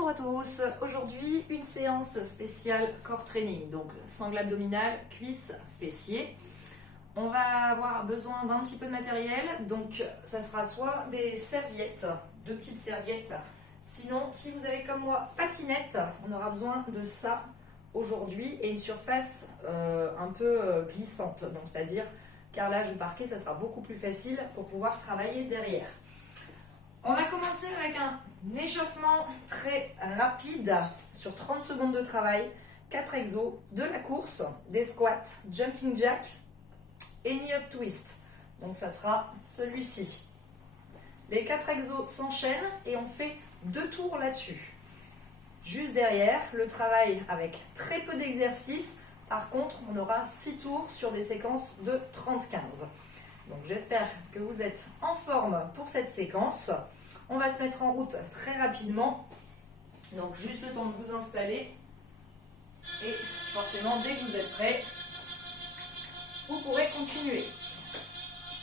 Bonjour à tous, aujourd'hui une séance spéciale core training, donc sangle abdominale, cuisses, fessiers. On va avoir besoin d'un petit peu de matériel, donc ça sera soit des serviettes, deux petites serviettes, sinon si vous avez comme moi patinette, on aura besoin de ça aujourd'hui et une surface un peu glissante, donc c'est-à-dire carrelage ou parquet, ça sera beaucoup plus facile pour pouvoir travailler derrière. On va commencer avec un échauffement très rapide sur 30 secondes de travail, 4 exos, de la course, des squats, jumping jack et knee up twist. Donc ça sera celui-ci. Les 4 exos s'enchaînent et on fait 2 tours là-dessus. Juste derrière, le travail avec très peu d'exercices. Par contre, on aura 6 tours sur des séquences de 30-15. Donc j'espère que vous êtes en forme pour cette séquence. On va se mettre en route très rapidement. Donc juste le temps de vous installer. Et forcément, dès que vous êtes prêts, vous pourrez continuer.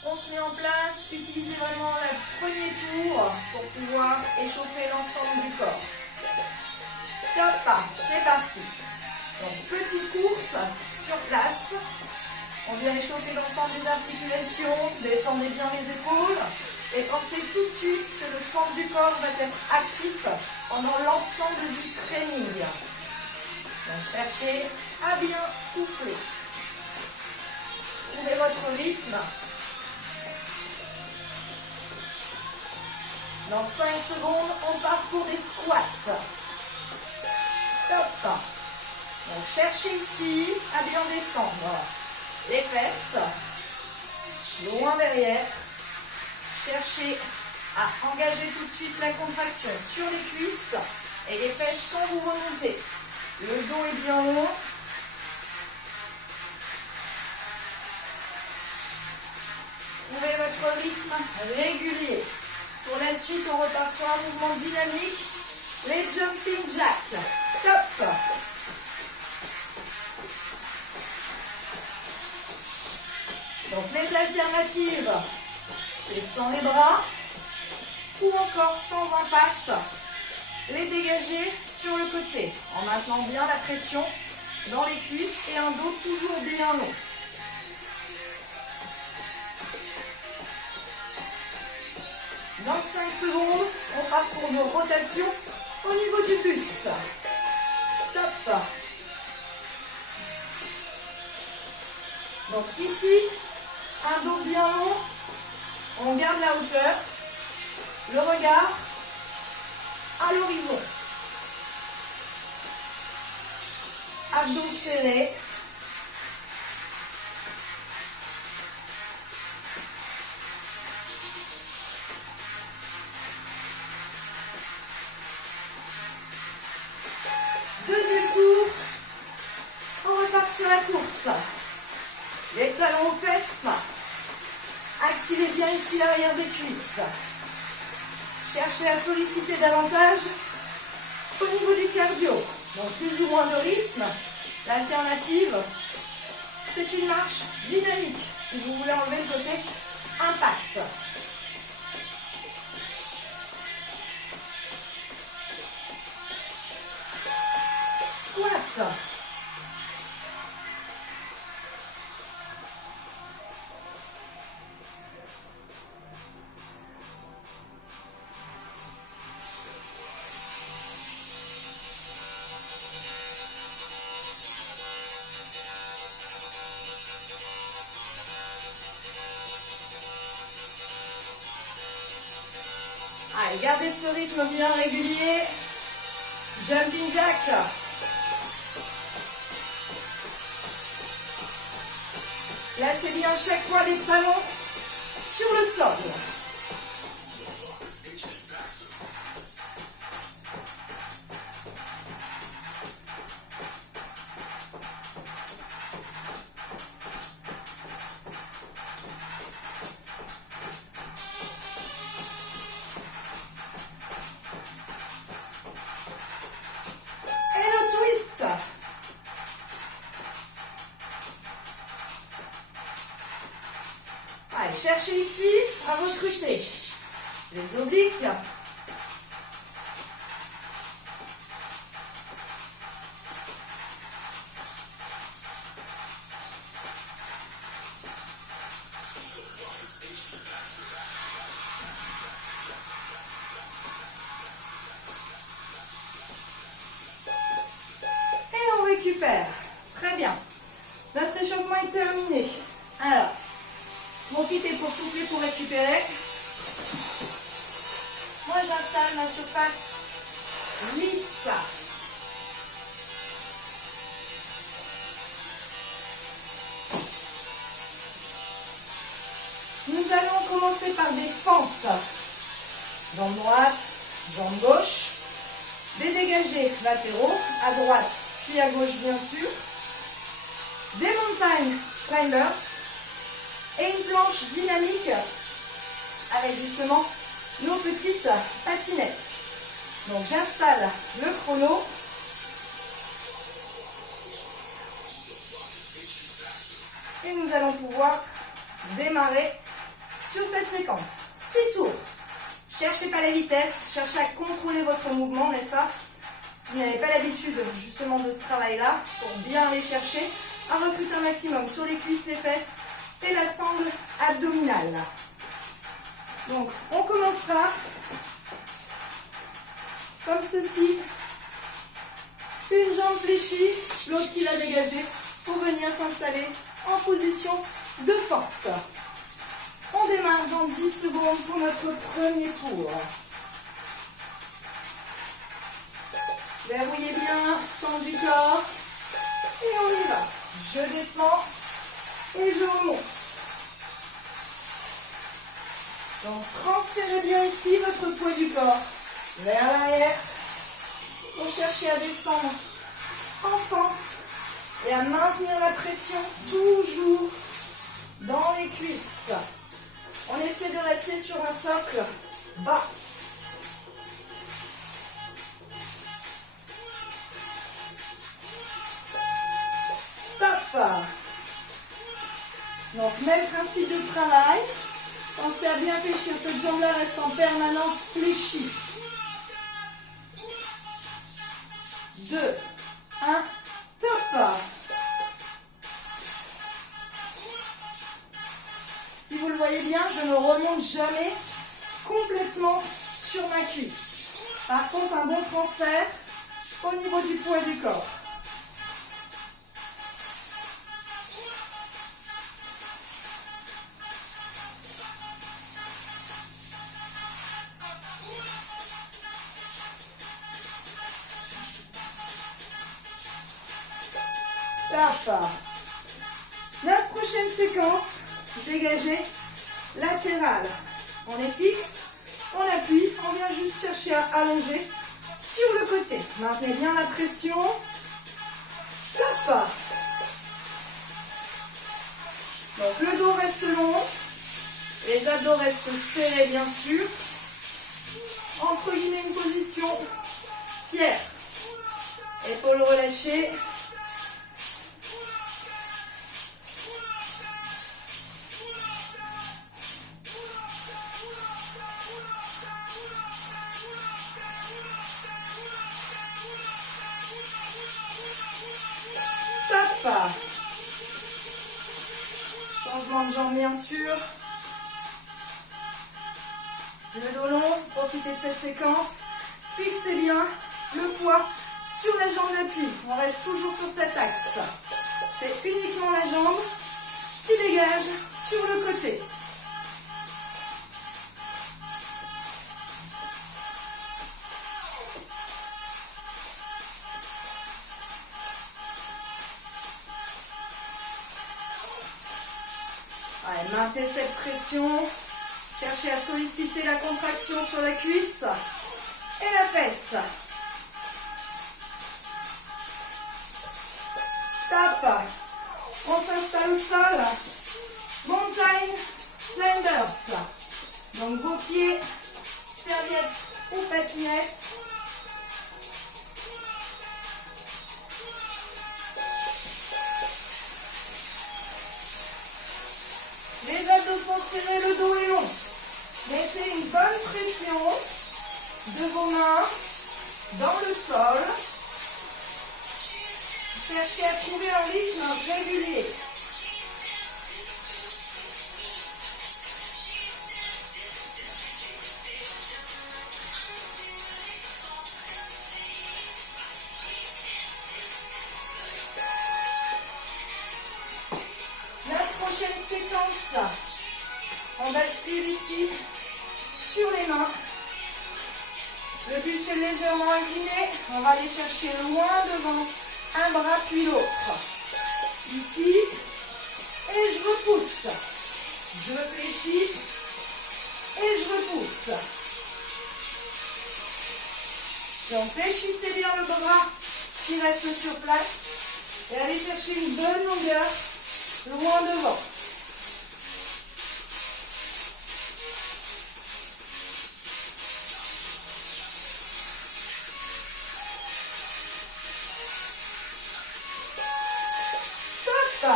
On se met en place. Utilisez vraiment le premier tour pour pouvoir échauffer l'ensemble du corps. Top, c'est parti. Donc petite course sur place. On vient échauffer l'ensemble des articulations, détendez bien les épaules et pensez tout de suite que le centre du corps va être actif pendant l'ensemble du training. Donc cherchez à bien souffler. Trouvez votre rythme. Dans 5 secondes, on part pour des squats. Top. Donc cherchez ici à bien descendre. Les fesses, loin derrière. Cherchez à engager tout de suite la contraction sur les cuisses et les fesses quand vous remontez. Le dos est bien long. Trouvez votre rythme régulier. Pour la suite, on repart sur un mouvement dynamique. Les jumping jacks. Top! Donc les alternatives, c'est sans les bras ou encore sans impact, les dégager sur le côté en maintenant bien la pression dans les cuisses et un dos toujours bien long. Dans 5 secondes, on part pour nos rotations au niveau du buste. Top. Donc ici, un dos bien long, on garde la hauteur, le regard à l'horizon. Abdos serrés. Deuxième tour, on repart sur la course. Les talons aux fesses. Activez bien ici l'arrière des cuisses. Cherchez à solliciter davantage au niveau du cardio. Donc plus ou moins de rythme. L'alternative, c'est une marche dynamique si vous voulez enlever le côté impact. Squat. Allez, gardez ce rythme bien régulier. Jumping jack. Placez bien à chaque fois les talons sur le sol. Allez, cherchez ici à recruter les obliques. Très bien. Notre échauffement est terminé. Alors, profitez pour souffler, pour récupérer. Moi, j'installe ma surface lisse. Nous allons commencer par des fentes. Jambe droite, jambe gauche. Des dégagés latéraux, à droite puis à gauche bien sûr. Des mountain climbers. Et une planche dynamique avec justement nos petites patinettes. Donc j'installe le chrono. Et nous allons pouvoir démarrer sur cette séquence. 6 tours. Cherchez pas la vitesse, cherchez à contrôler votre mouvement, n'est-ce pas? Si vous n'avez pas l'habitude justement de ce travail-là, pour bien aller chercher, à recruter un maximum sur les cuisses, les fesses et la sangle abdominale. Donc on commencera comme ceci. Une jambe fléchie, l'autre qui l'a dégagée pour venir s'installer en position de fente. On démarre dans 10 secondes pour notre premier tour. Verrouillez bien, centre du corps. Et on y va. Je descends et je remonte. Donc transférez bien ici votre poids du corps vers l'arrière. Pour chercher à descendre en pente et à maintenir la pression toujours dans les cuisses. On essaie de rester sur un socle bas. Stop. Donc même principe de travail. Pensez à bien fléchir. Cette jambe-là reste en permanence fléchie. 2, 1, top. Si vous le voyez bien, je ne remonte jamais complètement sur ma cuisse. Par contre, un bon transfert au niveau du poids du corps. Top. Notre prochaine séquence, dégagée latérale. On est fixe, on appuie, on vient juste chercher à allonger sur le côté. Maintenez bien la pression. Top. Donc le dos reste long, les abdos restent serrés bien sûr. Entre guillemets une position fière. Épaules relâchées. Changement de jambe bien sûr. Le dos long, profitez de cette séquence. Fixez bien le poids sur la jambe d'appui. On reste toujours sur cet axe. C'est uniquement la jambe qui dégage sur le côté. Allez, maintenez cette pression. Cherchez à solliciter la contraction sur la cuisse et la fesse. Top. On s'installe au sol. Mountain climbers. Donc vos pieds, serviette ou patinette. Les abdos sont serrés, le dos est long. Mettez une bonne pression de vos mains dans le sol. Cherchez à trouver un rythme régulier. séance. On bascule ici sur les mains. Le buste est légèrement incliné. On va aller chercher loin devant. Un bras puis l'autre. Ici. Et je repousse. Je fléchis. Et je repousse. Donc fléchissez bien le bras qui reste sur place. Et allez chercher une bonne longueur loin devant. Top.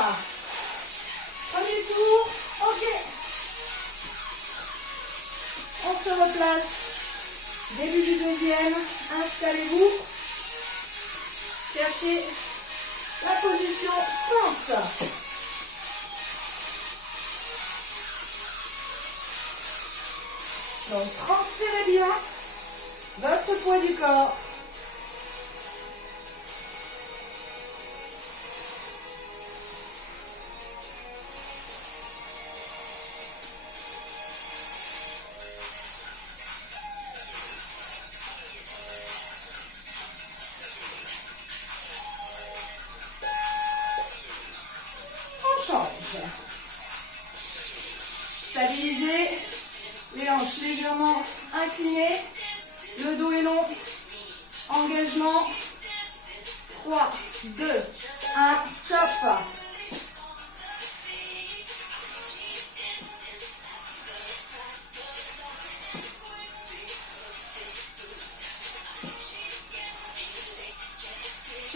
Premier tour, ok. On se replace. Début du deuxième, installez-vous. Cherchez la position fente. Donc transférez bien votre poids du corps. Change. Stabilisez, les hanches légèrement inclinées, le dos est long, engagement, 3, 2, 1, top.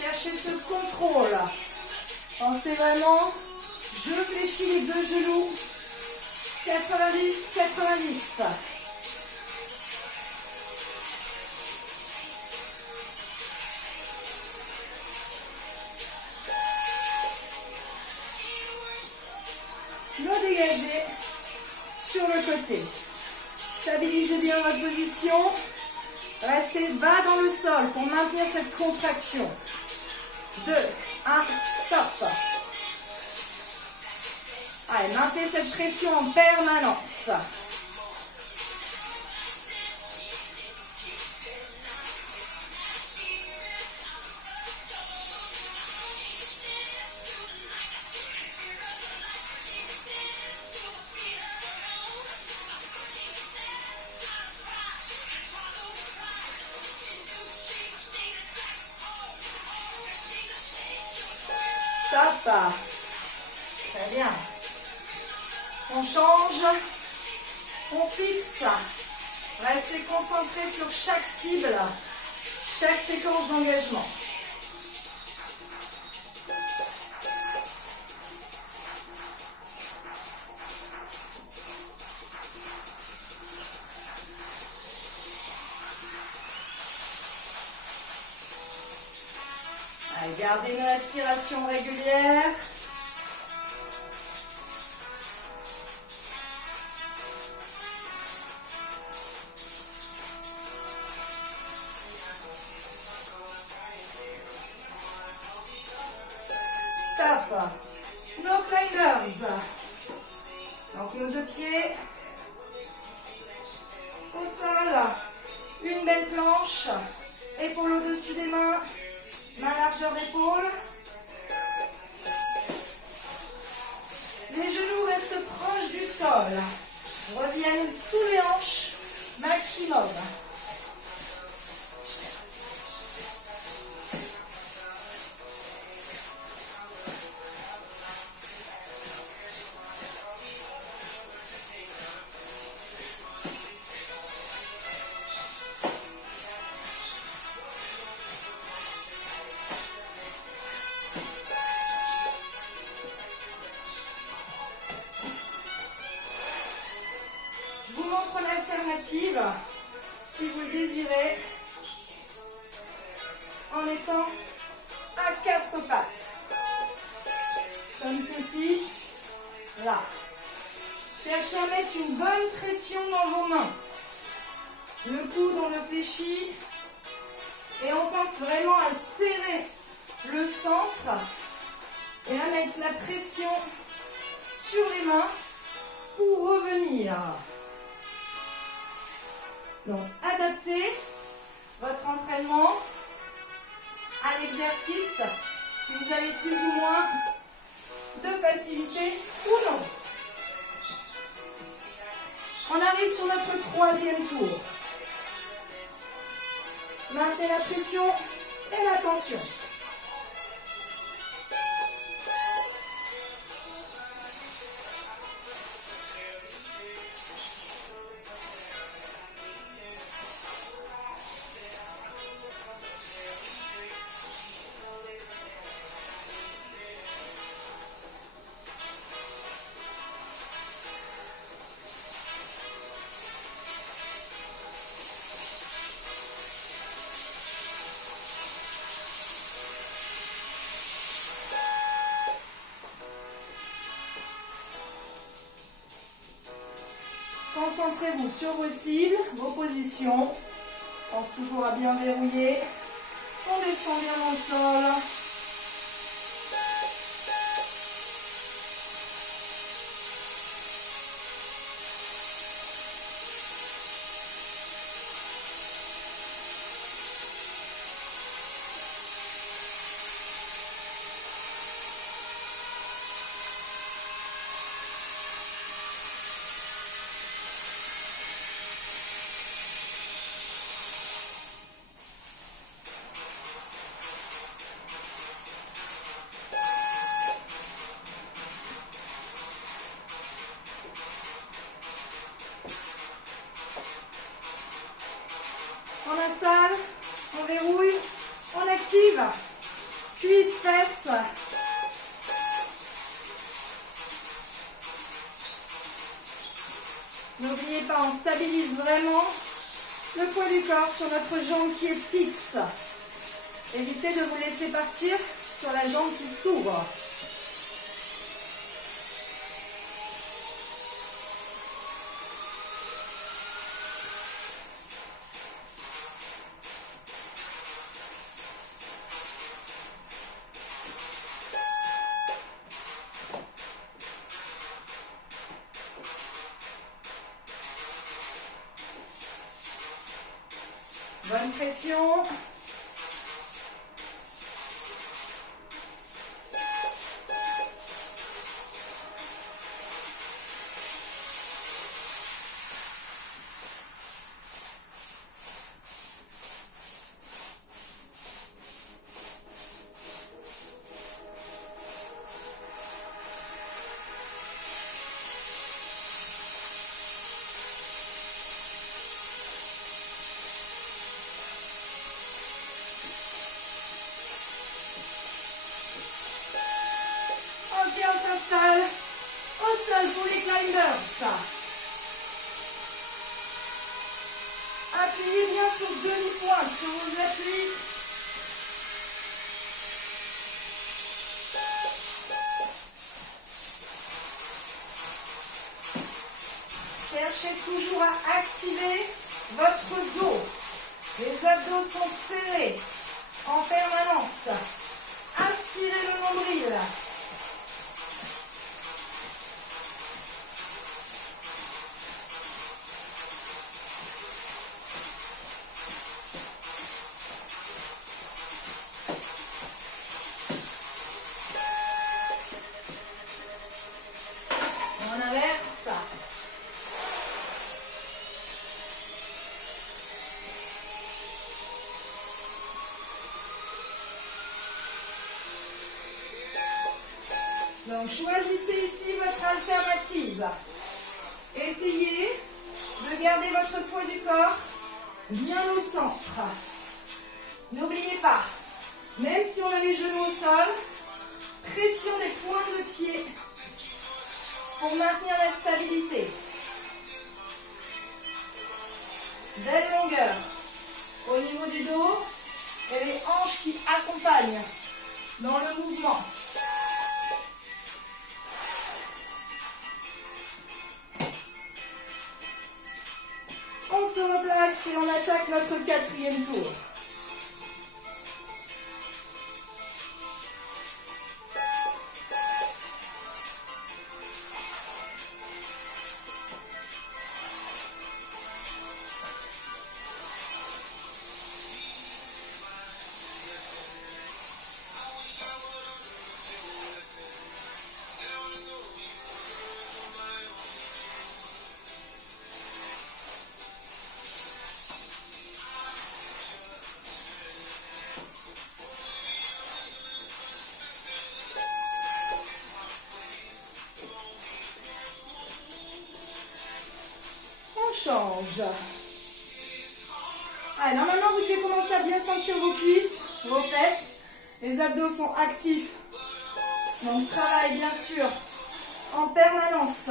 Cherchez ce contrôle, pensez vraiment. Je fléchis les deux genoux. 90, 90. Le dégager sur le côté. Stabilisez bien votre position. Restez bas dans le sol pour maintenir cette contraction. 2, 1, stop. Allez, maintenez cette pression en permanence. Top. Très bien. On change, on fixe, restez concentré sur chaque cible, chaque séquence d'engagement. Allez, gardez une respiration régulière. Top. Nos climbers. Donc nos deux pieds au sol. Une belle planche. Épaule au-dessus des mains. Main largeur d'épaule. Les genoux restent proches du sol. Reviennent sous les hanches maximum. Alternative, si vous le désirez, en étant à 4 pattes, comme ceci, là. Cherchez à mettre une bonne pression dans vos mains. Le coude, on le fléchit, et on pense vraiment à serrer le centre, et à mettre la pression sur les mains, pour revenir. Donc, adaptez votre entraînement à l'exercice si vous avez plus ou moins de facilité ou non. On arrive sur notre troisième tour. Maintenez la pression et la tension. Concentrez-vous sur vos cibles, vos positions. Pense toujours à bien verrouiller. On descend bien dans le sol. On installe, on verrouille, on active. Cuisses, fesses. N'oubliez pas, on stabilise vraiment le poids du corps sur notre jambe qui est fixe. Évitez de vous laisser partir sur la jambe qui s'ouvre. Bonne pression. On s'installe au sol pour les climbers. Appuyez bien sur demi-pointe, sur vos appuis. Cherchez toujours à activer votre dos. Les abdos sont serrés en permanence. Inspirez le nombril. On inverse. Donc choisissez ici votre alternative. Essayez de garder votre poids du corps bien au centre. N'oubliez pas, même si on a les genoux au sol, pression des pointes de pied pour maintenir la stabilité. Belle longueur au niveau du dos et les hanches qui accompagnent dans le mouvement. On se replace et on attaque notre quatrième tour. mélange. Allez, normalement, vous devez commencer à bien sentir vos cuisses, vos fesses. Les abdos sont actifs. Donc, travail, bien sûr, en permanence.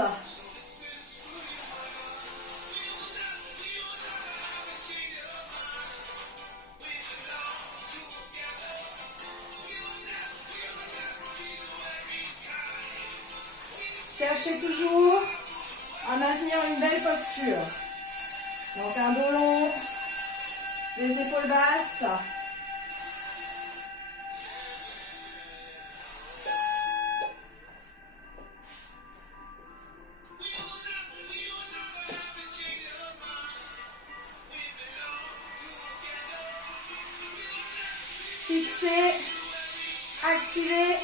Cherchez toujours à maintenir une belle posture. Donc un dos long, les épaules basses. Fixez, activez.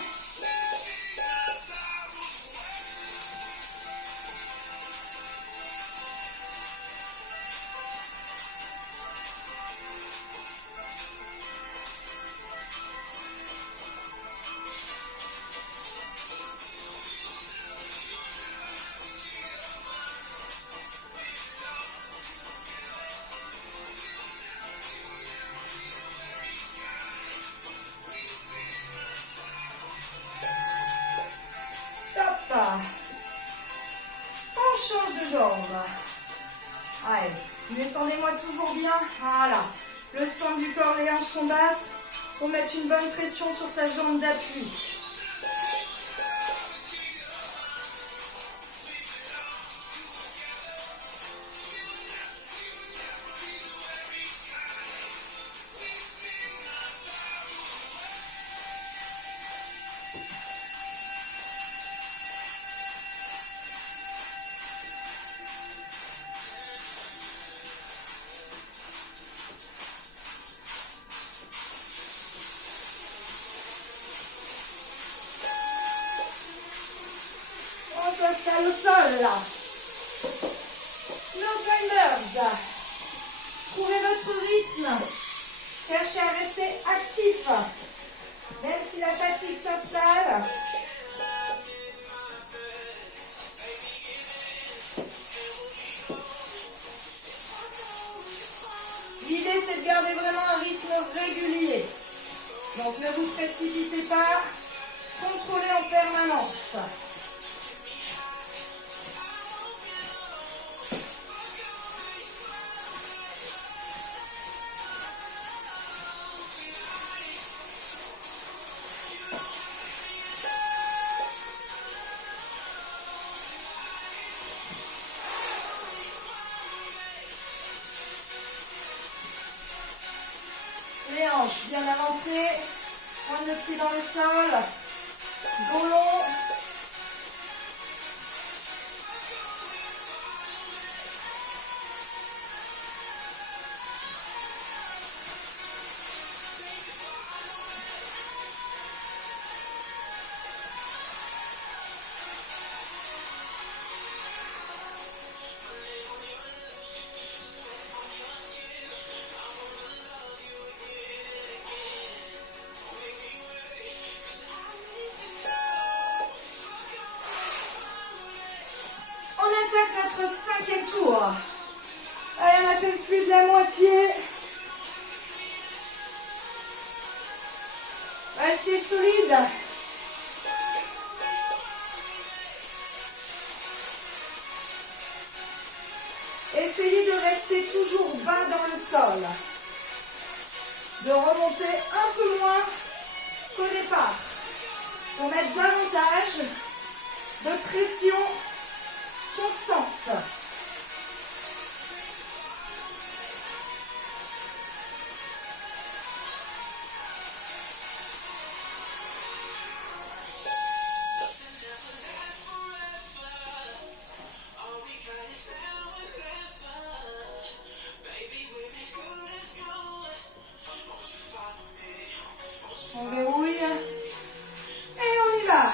On change de jambe. Allez, descendez-moi toujours bien. Voilà. Le centre du corps, les hanches sont basses. Pour mettre une bonne pression sur sa jambe d'appui. On s'installe au sol là. No climbers. Trouvez votre rythme. Cherchez à rester actif. Même si la fatigue s'installe. L'idée c'est de garder vraiment un rythme régulier. Donc ne vous précipitez pas. Contrôlez en permanence. Les hanches bien avancées, pointe de pied dans le sol, dos long. Notre cinquième tour. Allez, on a fait plus de la moitié. Restez solide. Essayez de rester toujours bas dans le sol. De remonter un peu moins qu'au départ. Pour mettre davantage de pression constante. On verrouille et on y va.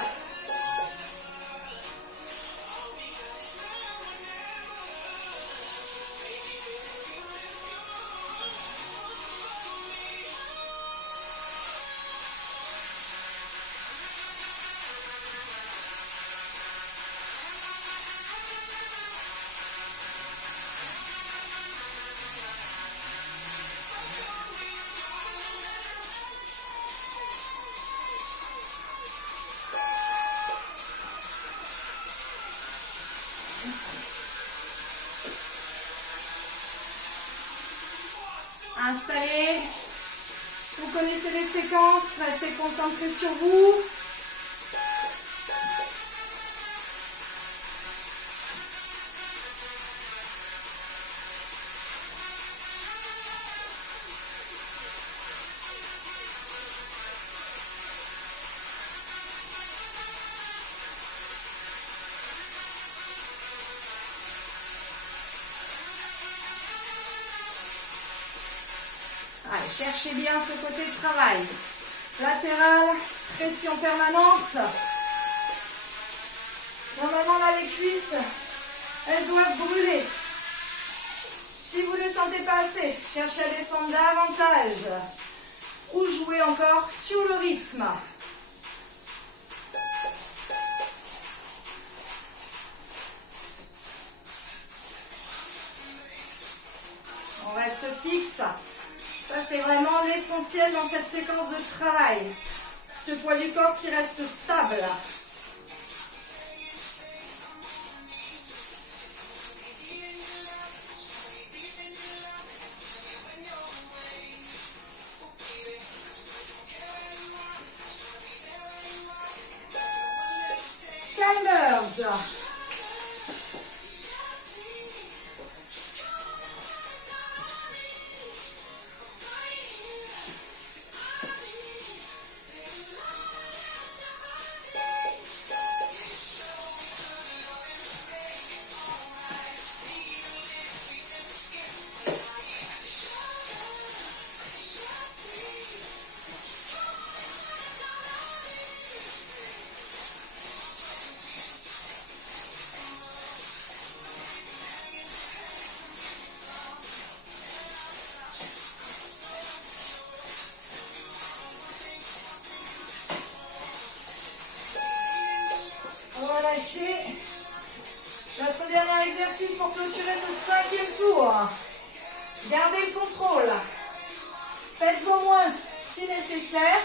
connaissez les séquences, restez concentrés sur vous. Allez, cherchez bien ce côté de travail. Latéral, pression permanente. Normalement, là, les cuisses, elles doivent brûler. Si vous ne sentez pas assez, cherchez à descendre davantage. Ou jouez encore sur le rythme. On reste fixe. Ça, c'est vraiment l'essentiel dans cette séquence de travail. Ce poids du corps qui reste stable. Climbers. Notre dernier exercice pour clôturer ce 5e tour. Gardez le contrôle. Faites au moins si nécessaire,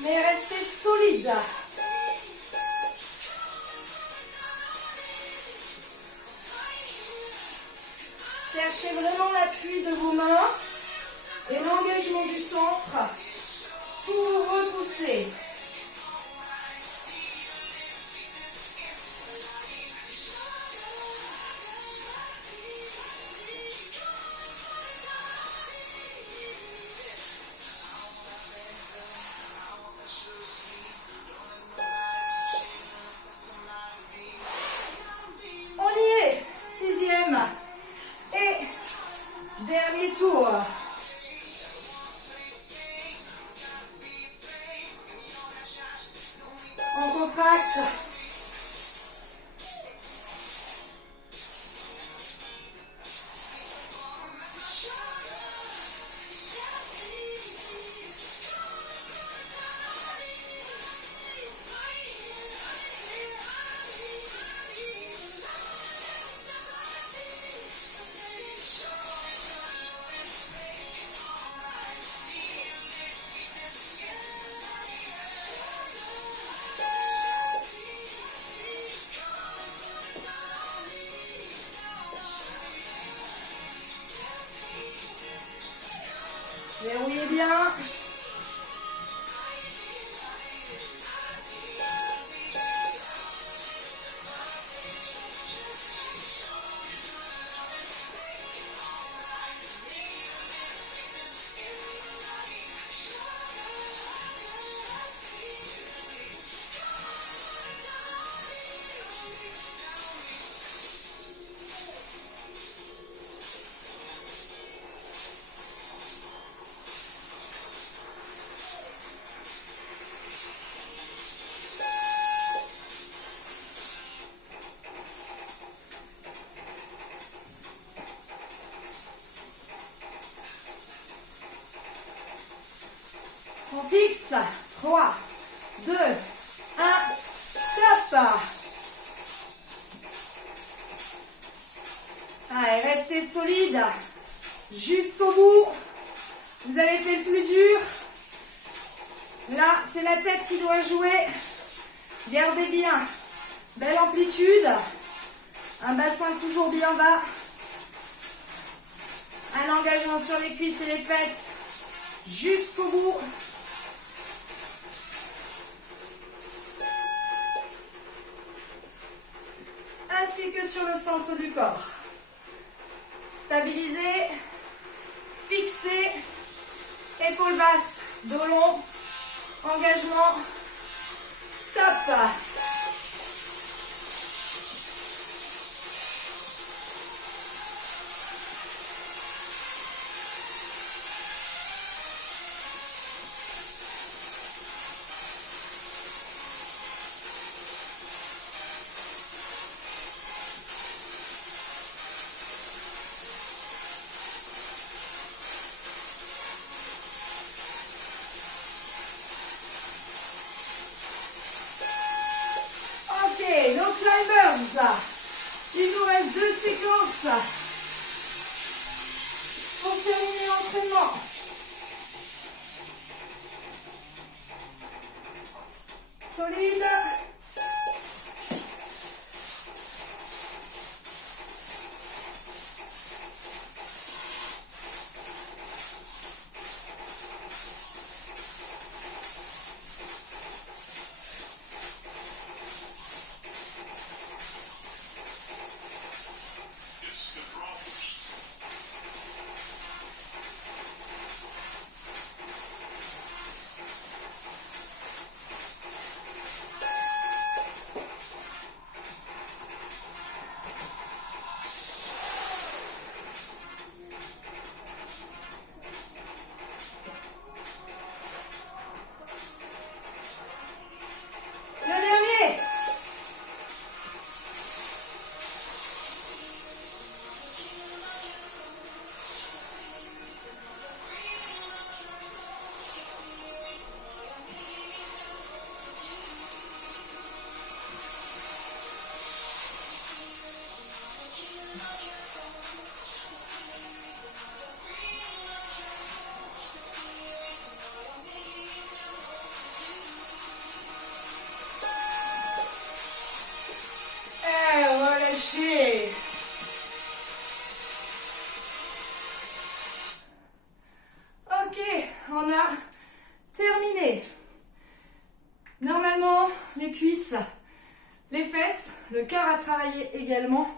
mais restez solide. Cherchez vraiment l'appui de vos mains et l'engagement du centre pour vous repousser. Dernier tour. On contracte. Verrouillez bien. On fixe. 3, 2, 1, stop. Allez, restez solide jusqu'au bout. Vous avez fait le plus dur. Là, c'est la tête qui doit jouer. Gardez bien. Belle amplitude. Un bassin toujours bien bas. Un engagement sur les cuisses et les fesses jusqu'au bout. Ainsi que sur le centre du corps. Stabilisez, fixez, épaules basses, dos long, engagement, top. Nos climbers, il nous reste 2 séquences pour terminer l'entraînement. Solide. Relâchez. Ok, on a terminé. Normalement, les cuisses, les fesses, le cœur à travailler également.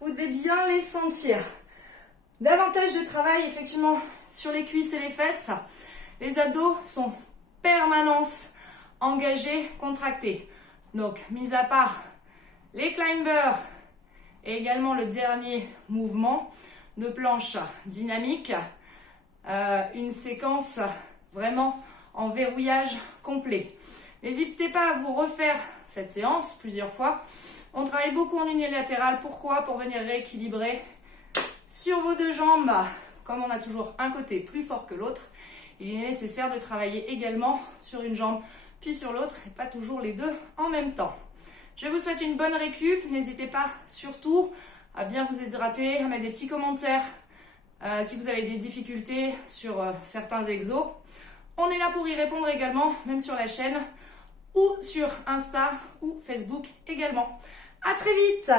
Vous devez bien les sentir. Davantage de travail effectivement sur les cuisses et les fesses. Les abdos sont permanence engagés, contractés. Donc, mis à part les climbers et également le dernier mouvement de planche dynamique, une séquence vraiment en verrouillage complet. N'hésitez pas à vous refaire cette séance plusieurs fois. On travaille beaucoup en unilatéral. Pourquoi? Pour venir rééquilibrer sur vos 2 jambes. Comme on a toujours un côté plus fort que l'autre, il est nécessaire de travailler également sur une jambe puis sur l'autre et pas toujours les 2 en même temps. Je vous souhaite une bonne récup. N'hésitez pas surtout à bien vous hydrater, à mettre des petits commentaires si vous avez des difficultés sur certains exos. On est là pour y répondre également, même sur la chaîne ou sur Insta ou Facebook également. À très vite!